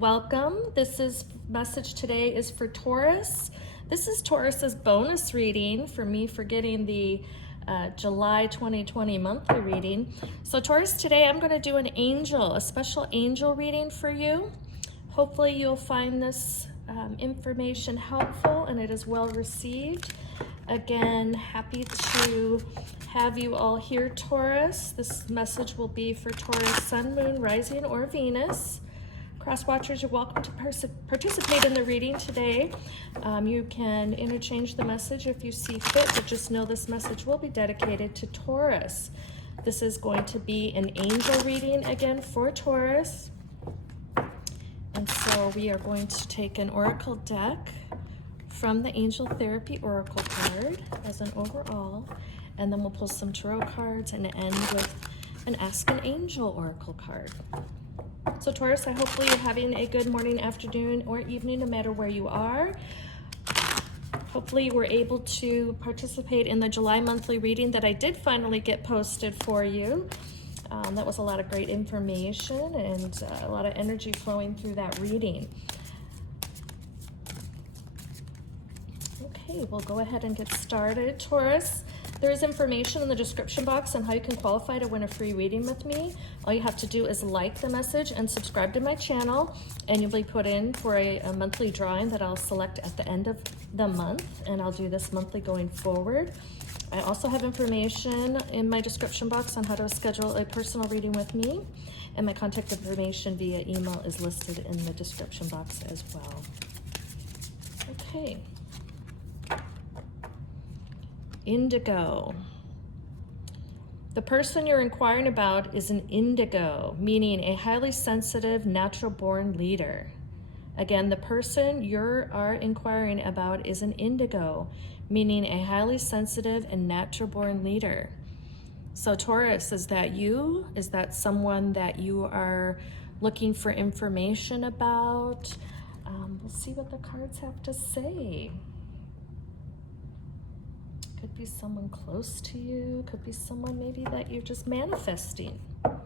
Welcome. This message today is for Taurus. This is Taurus's bonus reading for me for getting the July 2020 monthly reading. So Taurus, today I'm going to do a special angel reading for you. Hopefully you'll find this information helpful and it is well received. Again, happy to have you all here, Taurus. This message will be for Taurus, Sun, Moon, Rising, or Venus. Cross watchers, you're welcome to participate in the reading today. You can interchange the message if you see fit, but just know this message will be dedicated to Taurus. This is going to be an angel reading again for Taurus. And so we are going to take an oracle deck from the Angel Therapy Oracle card as an overall, and then we'll pull some tarot cards and end with an Ask an Angel Oracle card. So Taurus, hopefully you're having a good morning, afternoon, or evening, no matter where you are. Hopefully you were able to participate in the July monthly reading that I did finally get posted for you. That was a lot of great information and a lot of energy flowing through that reading. Okay, we'll go ahead and get started. Taurus, there is information in the description box on how you can qualify to win a free reading with me. All you have to do is like the message and subscribe to my channel, and you'll be put in for a monthly drawing that I'll select at the end of the month, and I'll do this monthly going forward. I also have information in my description box on how to schedule a personal reading with me, and my contact information via email is listed in the description box as well. Okay. Indigo. The person you're inquiring about is an indigo, meaning a highly sensitive, natural-born leader. Again, the person you are inquiring about is an indigo, meaning a highly sensitive and natural-born leader. So Taurus, is that you? Is that someone that you are looking for information about? We'll see what the cards have to say. Could be someone close to you. Could be someone maybe that you're just manifesting. So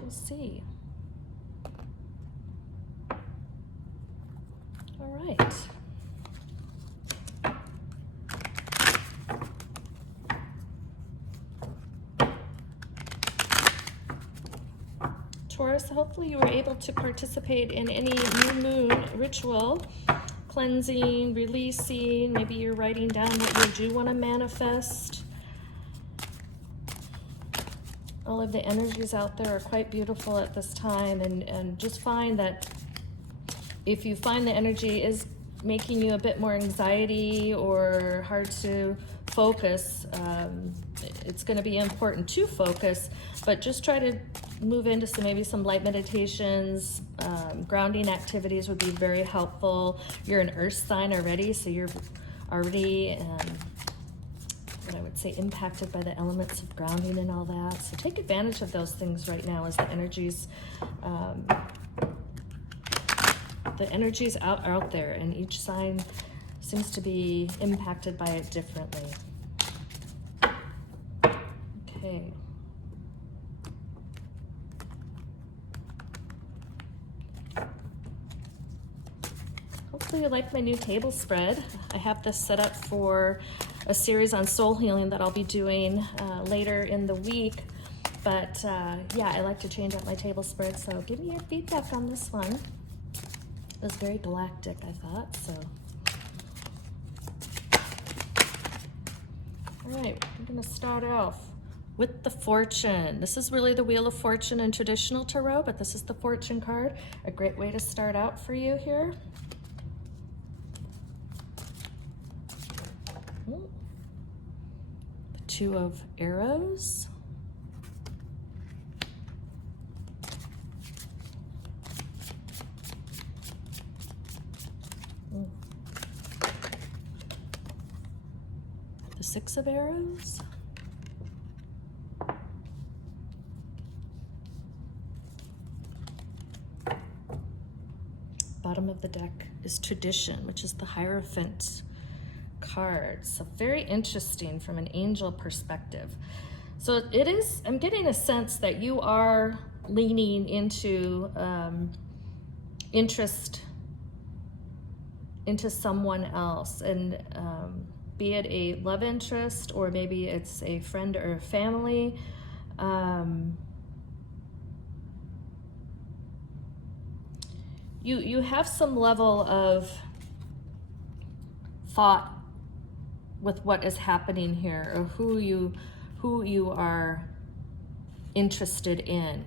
we'll see. All right. Taurus, hopefully you were able to participate in any new moon ritual. Cleansing, releasing, maybe you're writing down what you do want to manifest. All of the energies out there are quite beautiful at this time, and just find that if you find the energy is making you a bit more anxiety or hard to focus, it's going to be important to focus, but just try to move into maybe some light meditations. Grounding activities would be very helpful. You're an earth sign already, so you're already what I would say impacted by the elements of grounding and all that, so take advantage of those things right now as the energies out there, and each sign seems to be impacted by it differently. Okay. Hopefully you like my new table spread. I have this set up for a series on soul healing that I'll be doing later in the week. But yeah, I like to change up my table spread, so give me your feedback on this one. It was very galactic, I thought, so. All right, we're gonna start off with the Fortune. This is really the Wheel of Fortune in traditional tarot, but this is the Fortune card. A great way to start out for you here. The Two of Arrows. The Six of Arrows. bottom of the deck is tradition, which is the Hierophant card. So very interesting from an angel perspective. So it is, I'm getting a sense that you are leaning into interest into someone else, and be it a love interest, or maybe it's a friend or a family. You have some level of thought with what is happening here, or who you are interested in.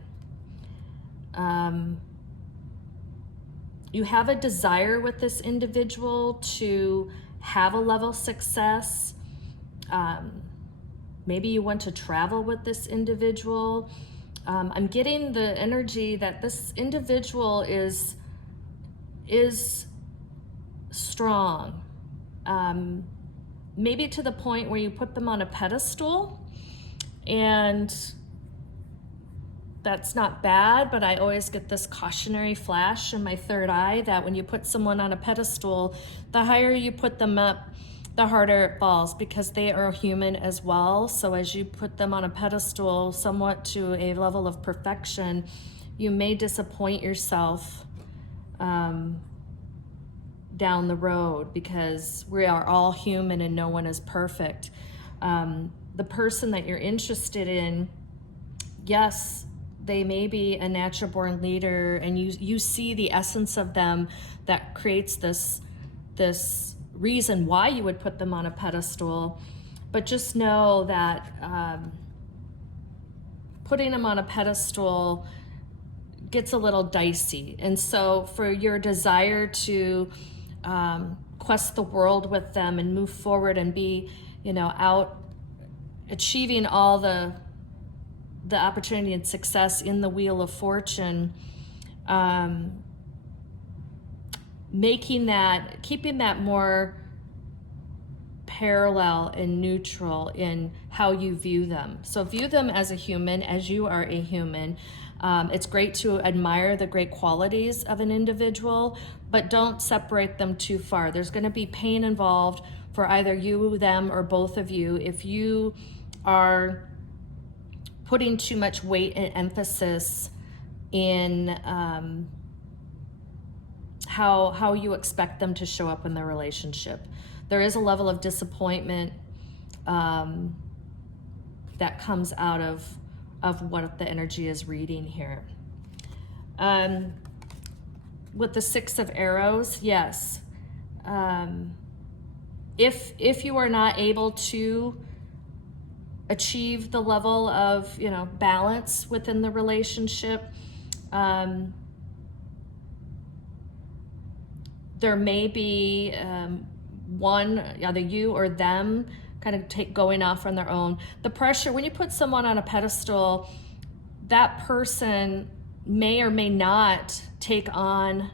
You have a desire with this individual to have a level of success. Maybe you want to travel with this individual. I'm getting the energy that this individual is strong. Maybe to the point where you put them on a pedestal, and that's not bad, but I always get this cautionary flash in my third eye that when you put someone on a pedestal, the higher you put them up, the harder it falls, because they are human as well. So as you put them on a pedestal somewhat to a level of perfection, you may disappoint yourself down the road, because we are all human and no one is perfect. The person that you're interested in, yes, they may be a natural born leader, and you see the essence of them that creates this reason why you would put them on a pedestal. But just know that putting them on a pedestal gets a little dicey. And so for your desire to quest the world with them and move forward and be, out achieving all the opportunity and success in the Wheel of Fortune, keeping that more parallel and neutral in how you view them. So view them as a human, as you are a human. It's great to admire the great qualities of an individual, but don't separate them too far. There's going to be pain involved for either you, them, or both of you if you are putting too much weight and emphasis in how you expect them to show up in the relationship. There is a level of disappointment that comes out of what the energy is reading here. With the Six of Arrows, yes. If you are not able to achieve the level of balance within the relationship, there may be one, either you or them, kind of going off on their own. The pressure, when you put someone on a pedestal, that person may or may not take on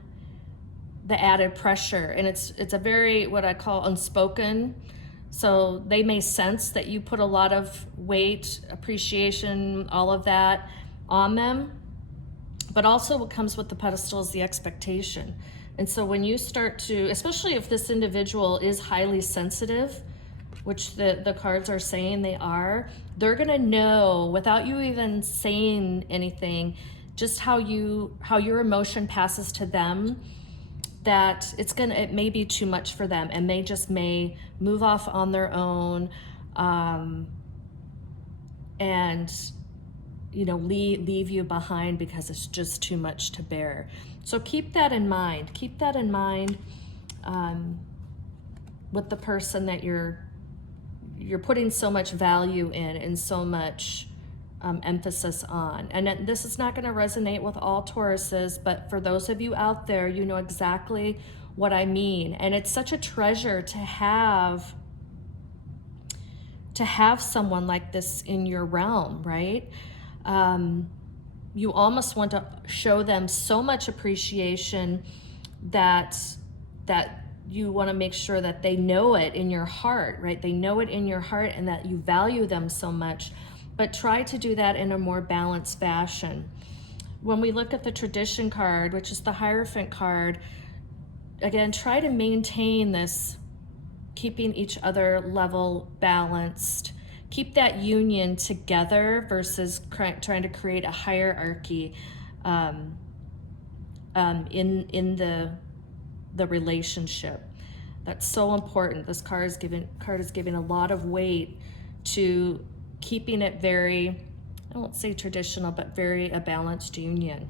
the added pressure, and it's a very, what I call, unspoken. So they may sense that you put a lot of weight, appreciation, all of that on them, but also what comes with the pedestal is the expectation. And so when you start to, especially if this individual is highly sensitive, which the cards are saying they are, they're gonna know without you even saying anything, just how your emotion passes to them, that it may be too much for them, and they just may move off on their own, and leave you behind because it's just too much to bear. So keep that in mind. Keep that in mind with the person that you're putting so much value in and so much emphasis on. And this is not going to resonate with all Tauruses, but for those of you out there, you know exactly what I mean. And it's such a treasure to have someone like this in your realm, right? You almost want to show them so much appreciation that you want to make sure that they know it in your heart, right? They know it in your heart, and that you value them so much. But try to do that in a more balanced fashion. When we look at the Tradition card, which is the Hierophant card, again, try to maintain this, keeping each other level, balanced. Keep that union together versus trying to create a hierarchy in the relationship. That's so important. This card is giving a lot of weight to keeping it very, I won't say traditional, but very a balanced union.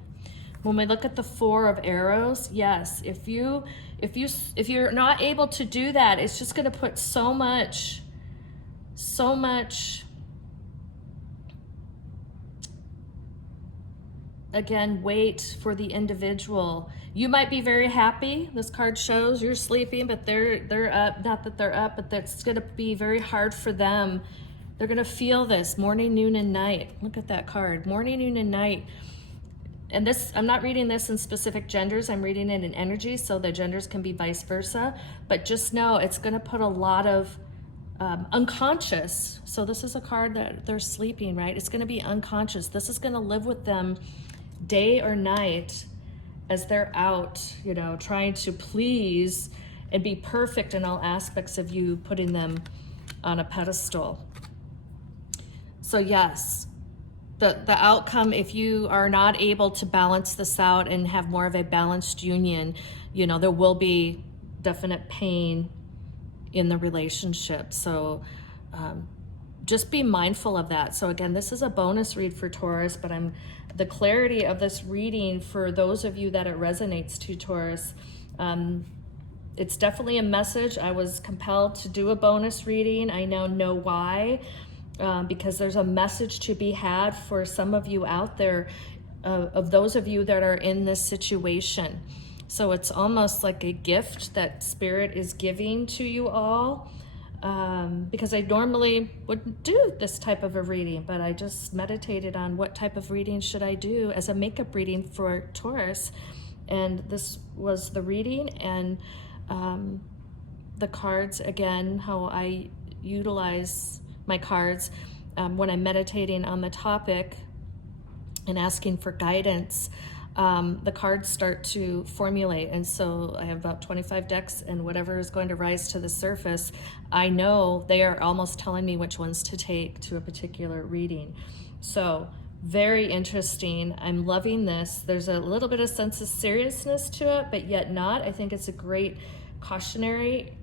When we look at the Four of Arrows, yes, if you're not able to do that, it's just going to put so much again weight for the individual. You might be very happy. This card shows you're sleeping, but they're up. Not that they're up, but that's going to be very hard for them. They're going to feel this morning, noon, and night. Look at that card, morning, noon, and night. And this, I'm not reading this in specific genders, I'm reading it in energy, so the genders can be vice versa. But just know it's going to put a lot of unconscious. So this is a card that they're sleeping, right? It's going to be unconscious. This is going to live with them day or night as they're out, you know, trying to please and be perfect in all aspects of you, putting them on a pedestal. So yes, the outcome, if you are not able to balance this out and have more of a balanced union, you know, there will be definite pain in the relationship. So just be mindful of that. So again, this is a bonus read for Taurus, but the clarity of this reading for those of you that it resonates to, Taurus, it's definitely a message. I was compelled to do a bonus reading. I now know why. Because there's a message to be had for some of you out there, of those of you that are in this situation. So it's almost like a gift that Spirit is giving to you all, because I normally wouldn't do this type of a reading, but I just meditated on what type of reading should I do as a makeup reading for Taurus. And this was the reading, and the cards, again, how I utilize my cards when I'm meditating on the topic and asking for guidance. The cards start to formulate, and so I have about 25 decks, and whatever is going to rise to the surface, I know they are almost telling me which ones to take to a particular reading. So very interesting. I'm loving this. There's a little bit of sense of seriousness to it, but yet not. I think it's a great cautionary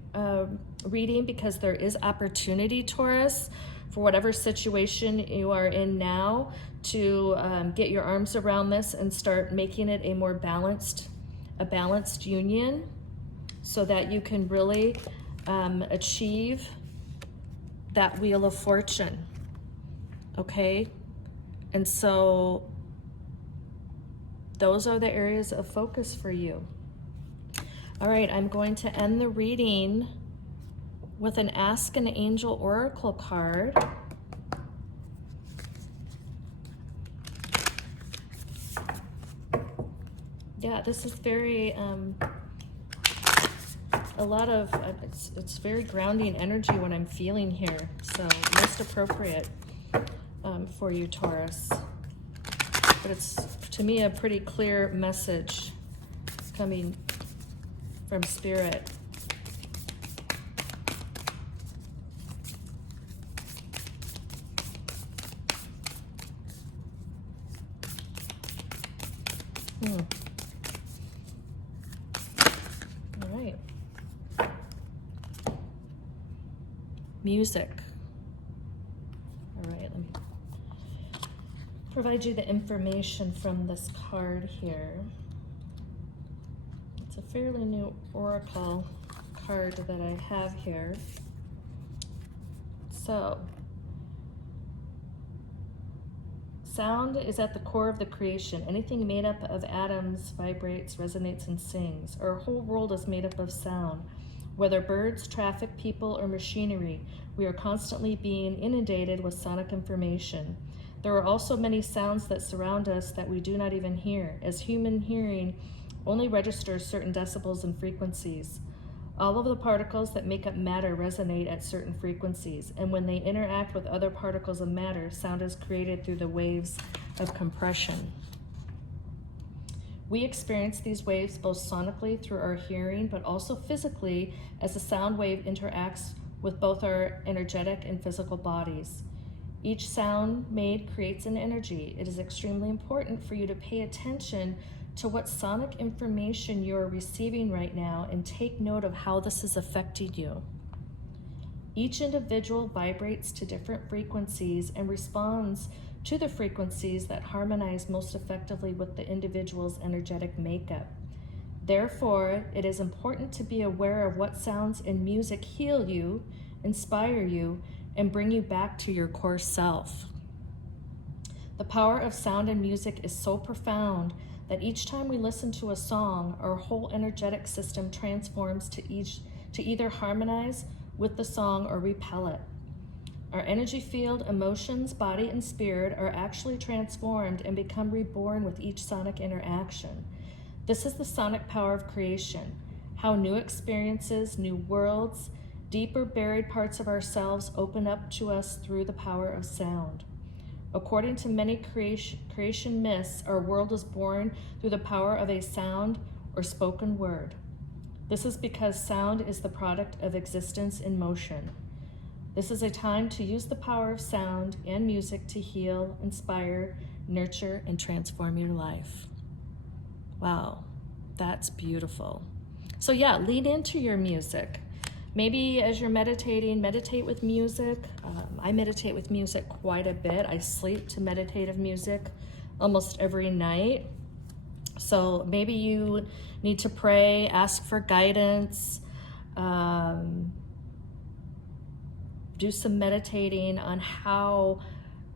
reading, because there is opportunity, Taurus, for whatever situation you are in now, to get your arms around this and start making it a more balanced union, so that you can really achieve that Wheel of Fortune. Okay, and so those are the areas of focus for you. All right, I'm going to end the reading with an Ask an Angel Oracle card. Yeah, this is very, a lot of, it's very grounding energy what I'm feeling here. So most appropriate for you, Taurus. But it's, to me, a pretty clear message coming from Spirit. All right. Music. All right, let me provide you the information from this card here. It's a fairly new oracle card that I have here. So, sound is at the core of the creation. Anything made up of atoms vibrates, resonates, and sings. Our whole world is made up of sound. Whether birds, traffic, people, or machinery, we are constantly being inundated with sonic information. There are also many sounds that surround us that we do not even hear, as human hearing only registers certain decibels and frequencies. All of the particles that make up matter resonate at certain frequencies, and when they interact with other particles of matter, sound is created through the waves of compression. We experience these waves both sonically through our hearing, but also physically as the sound wave interacts with both our energetic and physical bodies. Each sound made creates an energy. It is extremely important for you to pay attention to what sonic information you're receiving right now and take note of how this is affecting you. Each individual vibrates to different frequencies and responds to the frequencies that harmonize most effectively with the individual's energetic makeup. Therefore, it is important to be aware of what sounds and music heal you, inspire you, and bring you back to your core self. The power of sound and music is so profound that each time we listen to a song, our whole energetic system transforms to either harmonize with the song or repel it. Our energy field, emotions, body, and spirit are actually transformed and become reborn with each sonic interaction. This is the sonic power of creation, how new experiences, new worlds, deeper buried parts of ourselves open up to us through the power of sound. According to many creation myths, our world is born through the power of a sound or spoken word. This is because sound is the product of existence in motion. This is a time to use the power of sound and music to heal, inspire, nurture, and transform your life. Wow, that's beautiful. So yeah, lean into your music. Maybe as you're meditating, meditate with music. I meditate with music quite a bit. I sleep to meditative music almost every night. So maybe you need to pray, ask for guidance, do some meditating on how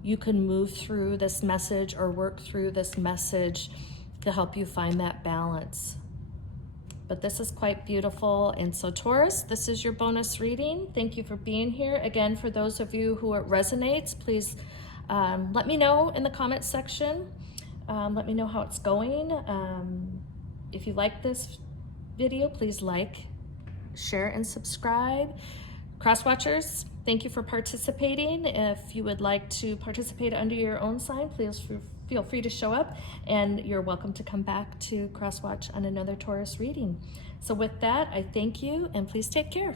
you can move through this message or work through this message to help you find that balance. But this is quite beautiful. And so Taurus, this is your bonus reading. Thank you for being here. Again, for those of you who it resonates, please let me know in the comments section. Let me know how it's going. If you like this video, please like, share, and subscribe. Cross watchers, thank you for participating. If you would like to participate under your own sign, please feel free to show up, and you're welcome to come back to cross watch on another Taurus reading. So with that, I thank you, and please take care.